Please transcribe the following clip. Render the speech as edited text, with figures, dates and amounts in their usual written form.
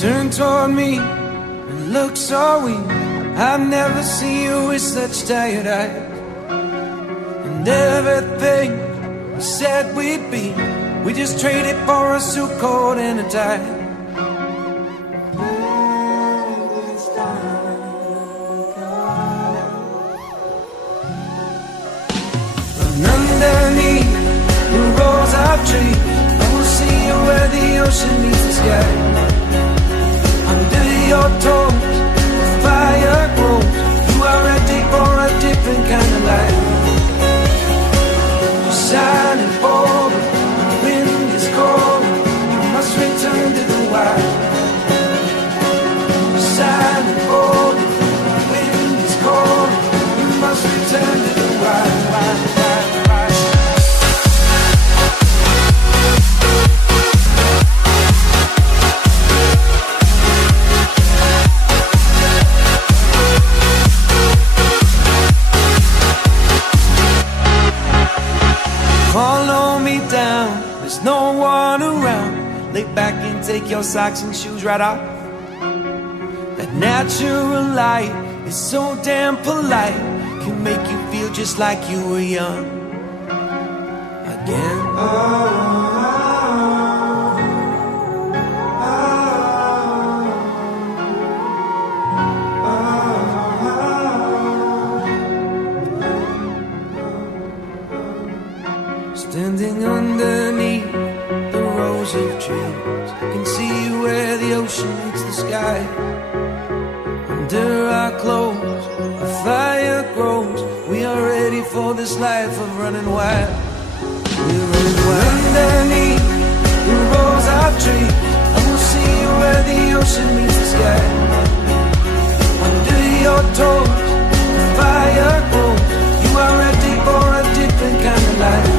Turn toward me and look so weak. I've never seen you with such tired eyes. And everything we said we'd be, we just traded for a suit coat and a tie. And underneath the rows of trees, I will see you where the ocean meets the sky. Under your toes, the fire grows. You are ready for a different kind of life. You're shining forward, the wind is cold. You must return to the wild. You're shining forward, the wind is cold. You must return to the wild. Follow me down, there's no one around. Lay back and take your socks and shoes right off. That natural light is so damn polite, can make you feel just like you were young again. Standing underneath the rows of trees, I can see where the ocean meets the sky. Under our clothes, a fire grows. We are ready for this life of running wild. We're running wild. Underneath the rows of trees, I will see you where the ocean meets the sky. Under your toes, the fire grows. You are ready for a different kind of life.